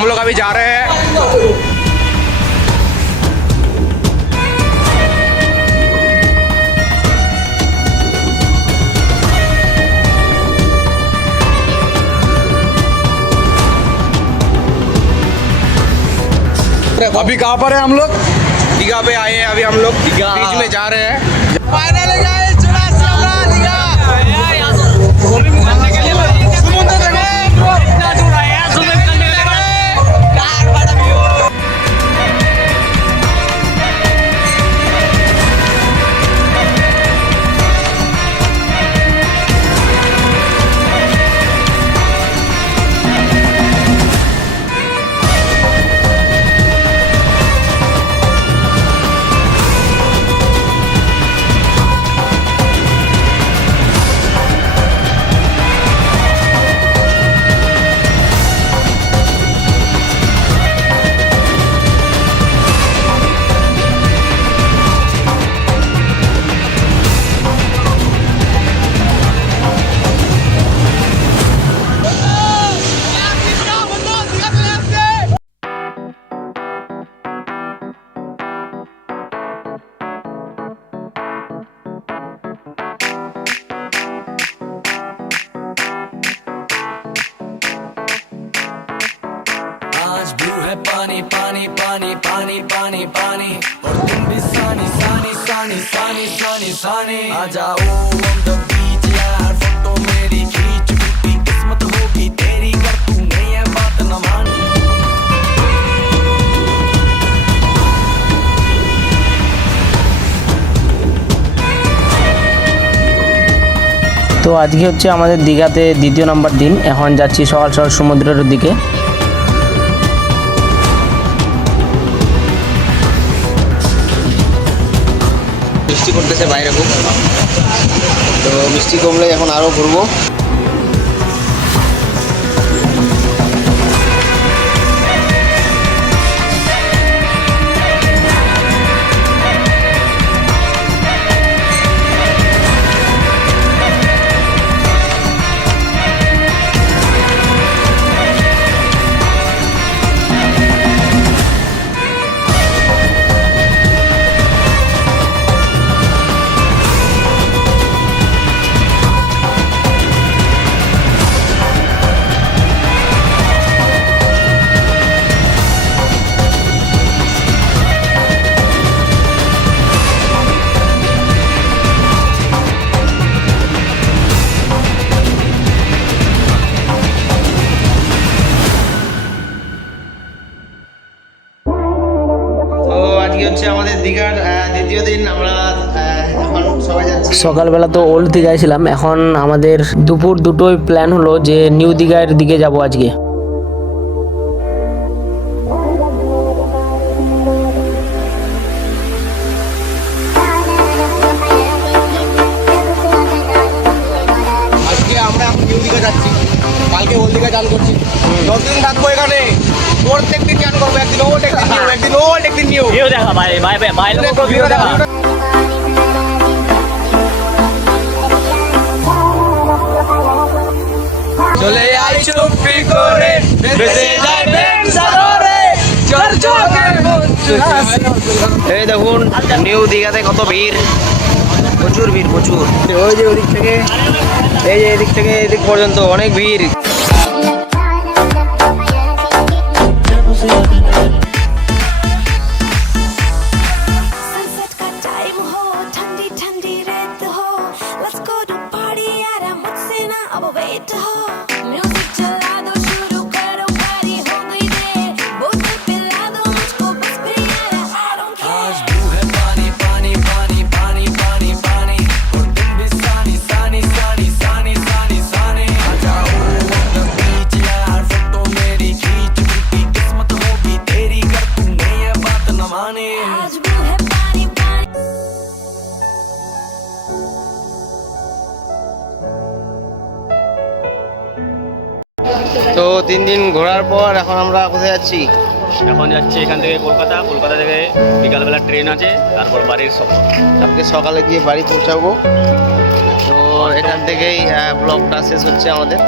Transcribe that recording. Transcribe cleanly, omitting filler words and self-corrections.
हम लोग अभी जा रहे हैं अभी कहाँ पर है हम लोग? दीघा पे आए हैं अभी हम लोग बीच में जा रहे हैं फाइनली गाइस चला चला दीघा समुद्र देखो इतना दूर है यार स्विमिंग करने के लिए कार बड़ा व्यू पानी पानी पानी पानी पानी पानी और तुम भी सानी सानी सानी सानी सानी सानी आ जाओ on the beach यार फोटो मेरी खींच टूटी किस्मत होगी तेरी कर तूने ये बात न मानी তো আজকে হচ্ছে আমাদের দীঘাতে দ্বিতীয় নাম্বার দিন। এখন যাচ্ছি সকাল সকাল সমুদ্রের দিকে। বৃষ্টি করতেছে বাইরে খুব, তো বৃষ্টি কমলে এখন আরো ঘুরবো। হচ্ছে আমাদের দীঘার দ্বিতীয় দিন। আমরা এখন সবাই যাচ্ছি। সকালবেলা তো ওল্ড দীঘায় ছিলাম, এখন আমাদের দুপুর দুটোই প্ল্যান হলো যে নিউ দীঘার দিকে যাব আজকে। আজকে আমরা এখন নিউ দীঘা যাচ্ছি, কালকে ওল্ড দীঘা চান করছি। 10 দিন থাকবো এখানে, প্রত্যেকদিন চান করবো। একদিন ওল্ড একদিন নিউ, একদিন ওল্ড একদিন নিউ। ভিউ দেখা ভাই ভাই ভাই লোগো ভিউ দেখা। চলে আই চুপি করে ভেসে যায় প্রেম সাগরে চল চোখে এই দেখুন নিউ দীঘাতে কত ভিড়, প্রচুর ভিড় প্রচুর। ওই যে ওদিক থেকে এই যে এদিক থেকে এদিক পর্যন্ত অনেক ভিড়। তো 3 দিন ঘোরার পর এখন আমরা কোথায় যাচ্ছি? এখন যাচ্ছি এখান থেকে কলকাতা, কলকাতা থেকে বিকালবেলা ট্রেন আছে, তারপর বাড়ির সফর। কালকে সকালে গিয়ে বাড়ি পৌঁছাবো। তো এখান থেকেই ব্লগটা শেষ হচ্ছে আমাদের।